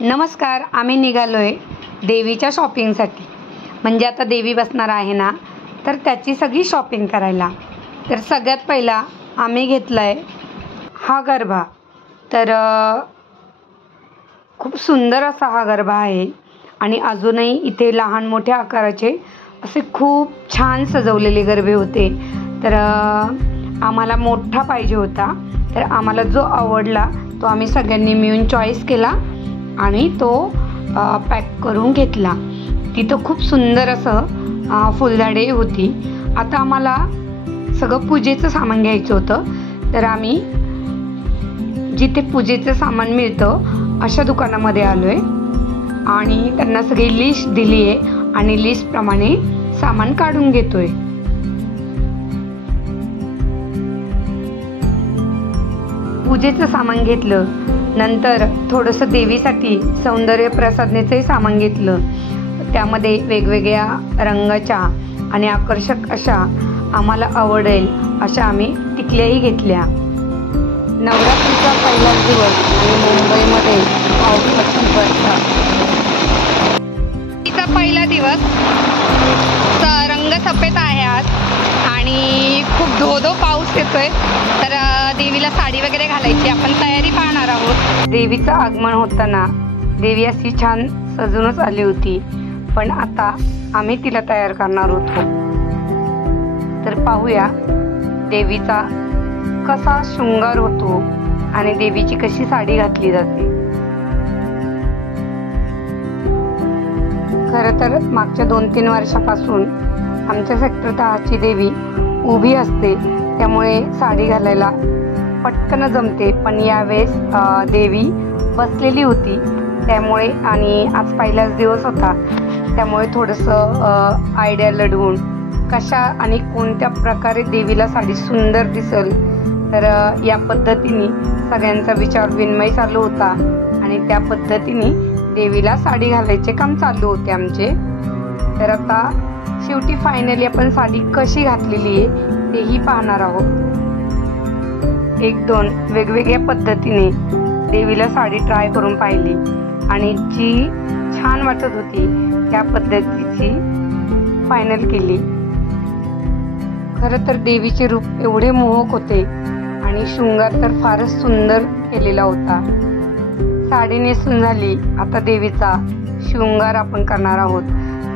नमस्कार, आम्ही निघालोय देवीच्या शॉपिंगसाठी. म्हणजे आता देवी बसणार आहे ना, तर त्याची सगळी शॉपिंग करायला. तर सगळ्यात पहिला आम्ही घेतला आहे हा गरबा. तर खूप सुंदर असा हा गरबा आहे आणि अजूनही इथे लहान मोठ्या आकाराचे असे खूप छान सजवलेले गरबे होते. तर आम्हाला मोठा पाहिजे होता. तर आम्हाला जो आवडला तो आम्ही सगळ्यांनी मिळून चॉईस केला आणि तो पॅक करून घेतला. तिथं खूप सुंदर असं फुलझाडे होती. आता आम्हाला सगळं पूजेचं सामान घ्यायचं होतं. तर आम्ही जिथे पूजेचं सामान मिळतं अशा दुकानामध्ये आलो आहे आणि त्यांना सगळी लिस्ट दिली आहे आणि लिस्टप्रमाणे सामान काढून घेतो आहे. पूजेचं सामान घेतलं, नंतर थोडंसं देवीसाठी सौंदर्य प्रसाधनेचंही सामान घेतलं. त्यामध्ये वेगवेगळ्या रंगाच्या आणि आकर्षक अशा आम्हाला आवडेल अशा आम्ही टिकल्याही घेतल्या. नवरात्रीचा पहिला दिवस मुंबईमध्ये पावसाची वर्षा. तिचा पहिला दिवस रंग सफेद आहे आज आणि खूप धो पाऊस येतोय. तर देवीला साडी वगैरे घालायची आपण तयारी पाहणार आहोत. देवीचं आगमन होताना देवी अशी छान सजूनच आली होती, पण आता आम्ही तिला तयार करणार होतो. तर पाहूया देवीचा कसा शृंगार होतो आणि देवीची कशी साडी घातली जाते. खरं तर मागच्या 2-3 वर्षापासून आमच्या सेक्टर 10ची देवी उभी असते, त्यामुळे साडी घालायला पटकन जमते. पण यावेळेस देवी बसलेली होती त्यामुळे आणि आज पहिलाच दिवस होता त्यामुळे थोडंसं आयडिया लढवून कशा आणि कोणत्या प्रकारे देवीला साडी सुंदर दिसेल तर या पद्धतीने सगळ्यांचा विचार विनिमय चालू होता आणि त्या पद्धतीने देवीला साडी घालायचे काम चालू होते आमचे. तर आता शेवटी फायनली आपण साडी कशी घातलेली आहे तेही पाहणार आहोत. 1-2 वेगवेगळ्या पद्धतीने देवीला साडी ट्राय करून पाहिली आणि जी छान वाटत होती त्या पद्धतीची फायनल केली. खरं तर देवीचे रूप एवढे मोहक होते आणि शृंगार तर फारच सुंदर केलेला होता. साडी नेसून झाली, आता देवीचा शृंगार आपण करणार आहोत.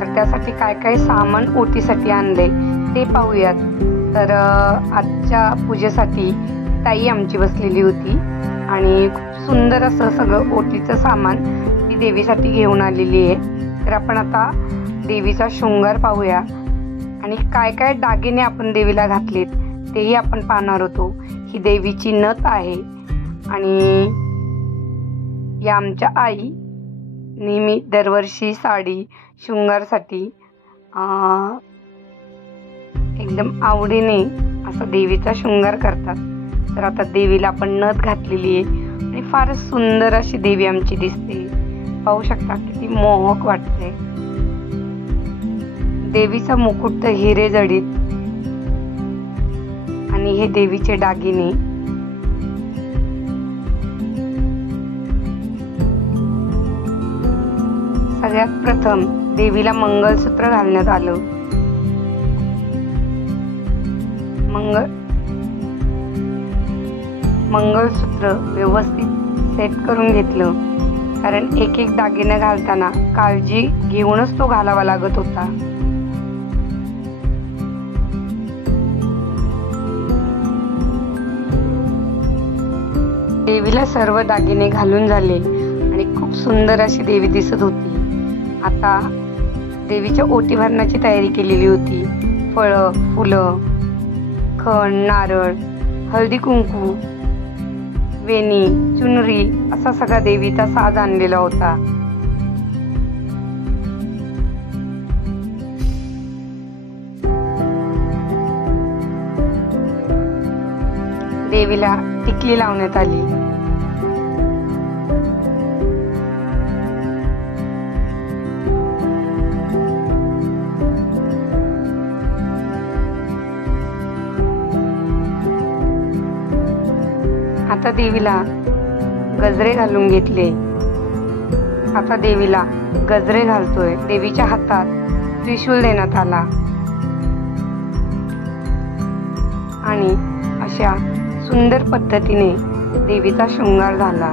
तर त्यासाठी काय काय सामान ओटीसाठी आणले ते पाहूयात. तर आजच्या पूजेसाठी ताई आमची बसलेली होती आणि खूप सुंदर असं सगळं ओटीचं सामान ती देवीसाठी घेऊन आलेली आहे. तर आपण आता देवीचा शृंगार पाहूया आणि काय काय दागिने आपण देवीला घातलेत तेही आपण पाहणार होतो. ही देवीची नथ आहे आणि या आमच्या आई नेहमी दरवर्षी साडी शृंगारसाठी एकदम आवडीने असं देवीचा शृंगार करतात. तर आता देवीला आपण नथ घातलेली आहे आणि फारच सुंदर अशी देवी आमची दिसते. पाहू शकता किती मोहक वाटते. देवीचा मुकुट हिरे जडित आणि हे देवीचे दागिने. सगळ्यात प्रथम देवीला मंगलसूत्र घालण्यात आलं. मंगलसूत्र व्यवस्थित सेट करून घेतलं, कारण एक दागिना घालताना काळजी घेऊनच तो घालावा लागत होता. देवीला सर्व दागिने घालून झाले आणि खूप सुंदर अशी देवी दिसत होती. आता देवीच्या ओटी भरण्याची तयारी केलेली होती. फळं, फुलं, खण, नारळ, हळदी कुंकू, वेणी, चुनरी असा सगळा देवीचा साज आणलेला होता. देवीला टिकली लावण्यात आली. आता देवीला गजरे घालून घेतले. आता देवीला गजरे घालतोय. देवीच्या हातात त्रिशूल देण्यात आला आणि अशा सुंदर पद्धतीने देवीचा शृंगार झाला.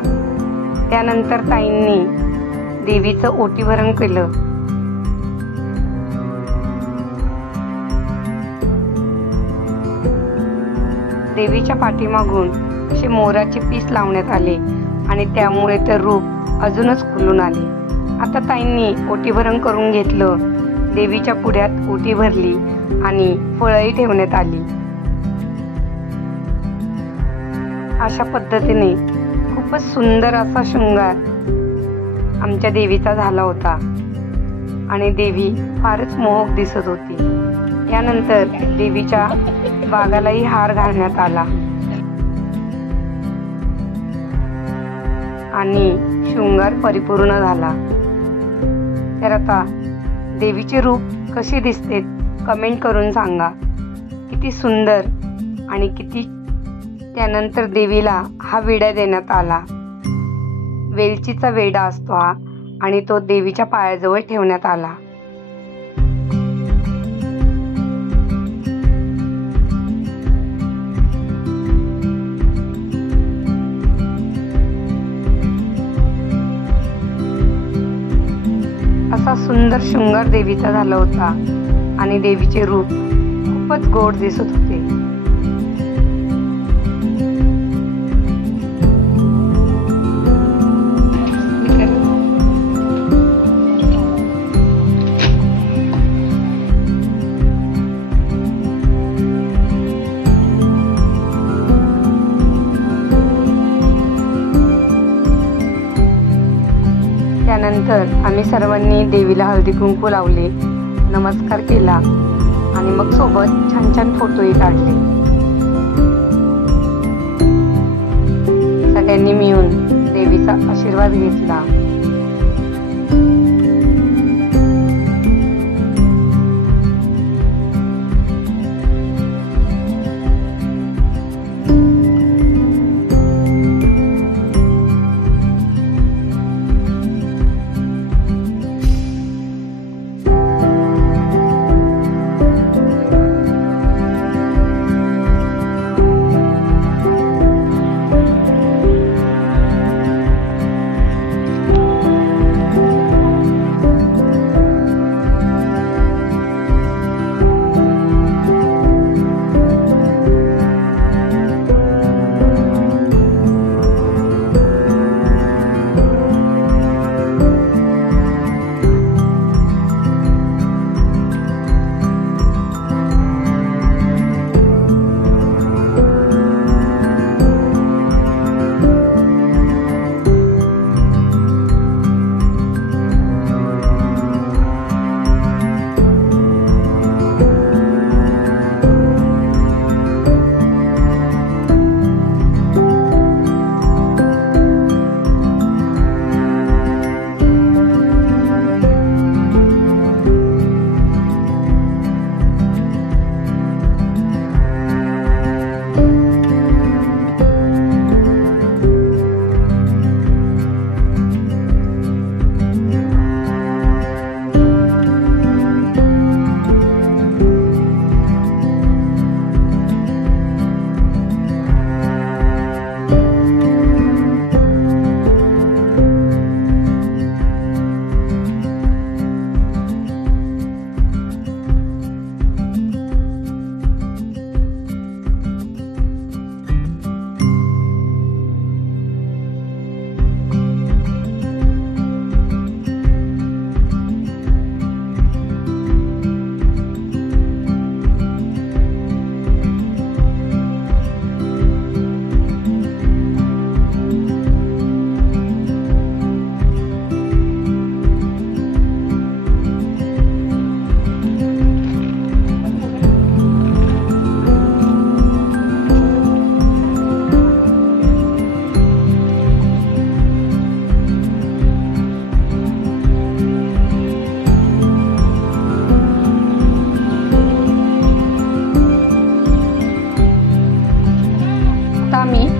त्यानंतर ताईंनी देवीचं ओटीभरण केलं. देवीच्या पाठीमागून असे मोराचे पीस लावण्यात आले आणि त्यामुळे ते रूप अजूनच खुलून आले. आता ताईंनी ओटीभरण करून घेतलं. देवीच्या पुढ्यात ओटी भरली आणि फळंही ठेवण्यात आली. अशा पद्धतीने खूपच सुंदर असा शृंगार आमच्या देवीचा झाला होता आणि देवी फारच मोहक दिसत होती. यानंतर देवीच्या बागालाही हार घालण्यात आला आणि शृंगार परिपूर्ण झाला. तर आता देवीचे रूप कसे दिसते कमेंट करून सांगा. किती सुंदर आणि किती. त्यानंतर देवीला हा विडा देण्यात आला. वेलचीचा वेडा असतो हा आणि तो देवीच्या पायाजवळ ठेवण्यात आला. असा सुंदर शृंगार देवीचा झाला होता आणि देवीचे रूप खूपच गोड दिसत होते. त्यानंतर आम्ही सर्वांनी देवीला हळदी कुंकू लावले, नमस्कार केला आणि मग सोबत छान छान फोटोही काढले. सगळ्यांनी मिळून देवीचा आशीर्वाद घेतला.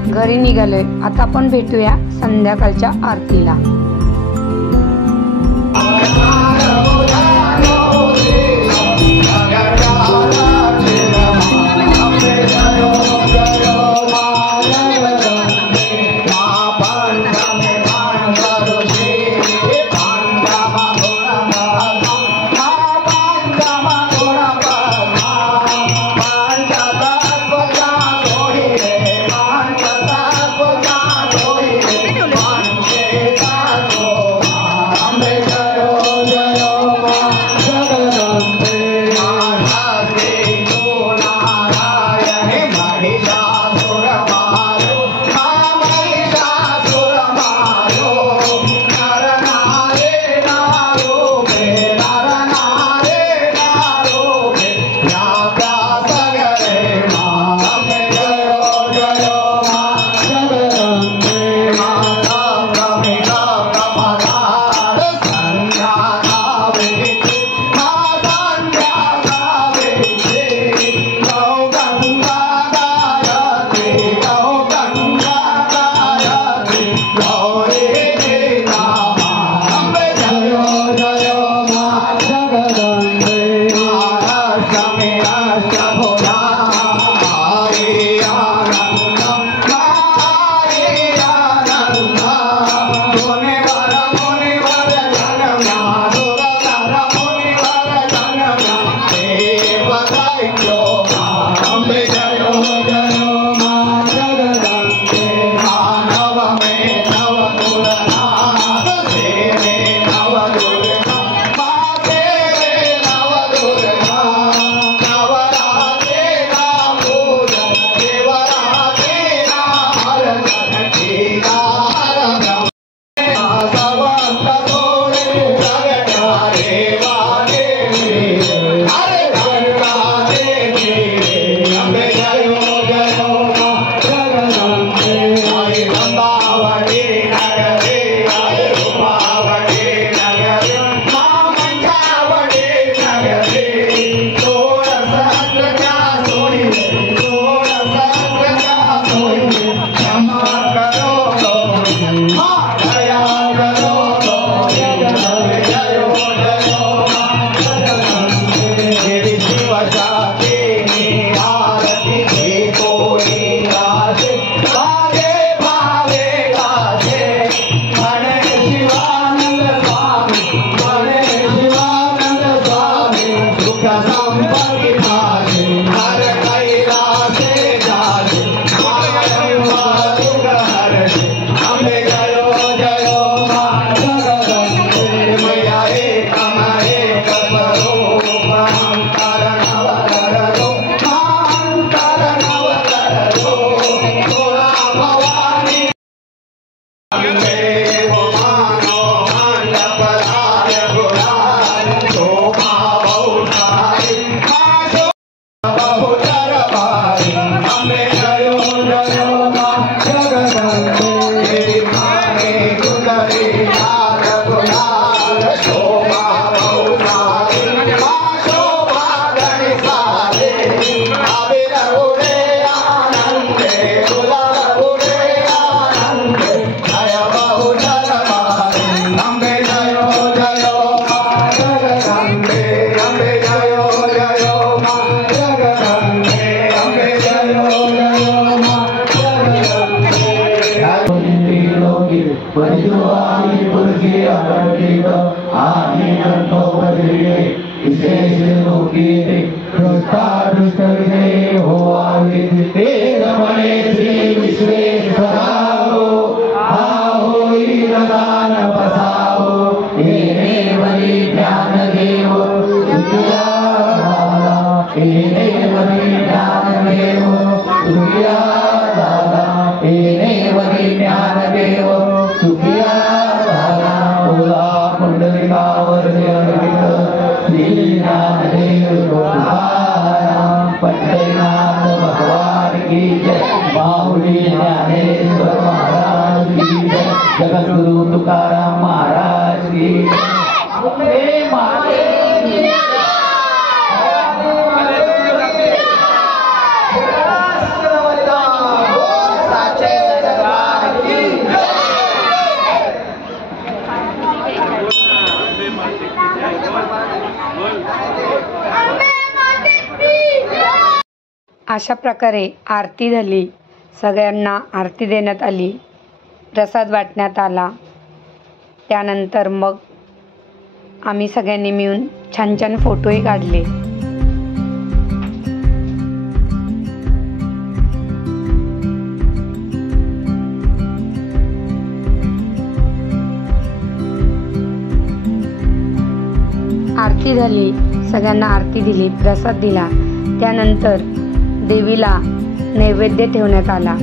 घरी निघालोय. आता आपण भेटूया संध्याकाळच्या आरतीला. पतित आणि दंतोपद्रिये विशेष लोकीते दुष्टादुष्ट विजय हो आवे ते रमणे श्री विश्वेश्वराहो आहोई दान बसावो हे वरी ध्यान देव सुखिया दादा हे वरी ध्यान देव सुखिया दादा हे वरी ध्यान देव सुखिया दादा ओला कुंडलिकावर श्री ज्ञानदेव तुकाराम पंढरीनाथ भगवान की जय बाहुली ज्ञानेश्वर महाराज की जय जगद्गुरु तुकाराम महाराज की जय माते की जय। अशा प्रकारे आरती झाली, सगळ्यांना आरती देण्यात आली, प्रसाद वाटण्यात आला। त्यानंतर मग आम्ही सगळ्यांनी मिळून छान छान फोटोही काढले। आरती झाली, सगळ्यांना आरती दिली, प्रसाद दिला। त्यानंतर देवीला नैवेद्य ठेवण्यात आला।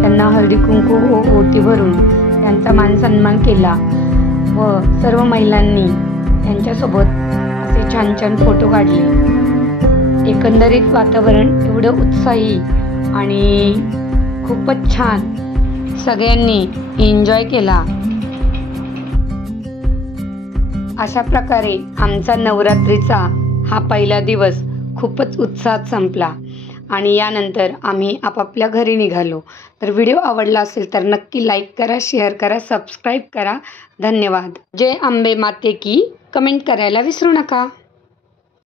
त्यांना हळदी कुंकू ओटी भरून त्यांचा मान सन्मान केला व सर्व महिलांनी त्यांच्यासोबत असे छान छान फोटो काढले। एकंदरीत वातावरण एवढं उत्साही आणि खूपच छान, सगळ्यांनी एन्जॉय केला। अशा प्रकारे आमचा नवरात्रीचा हा पहिला दिवस खूपच उत्साहात संपला आणि यानंतर आम्ही आपापल्या घरी निघालो। तर व्हिडिओ आवडला असेल तर नक्की लाईक करा, शेअर करा, सबस्क्राईब करा। धन्यवाद। जय अंबे माते की कमेंट करायला विसरू नका।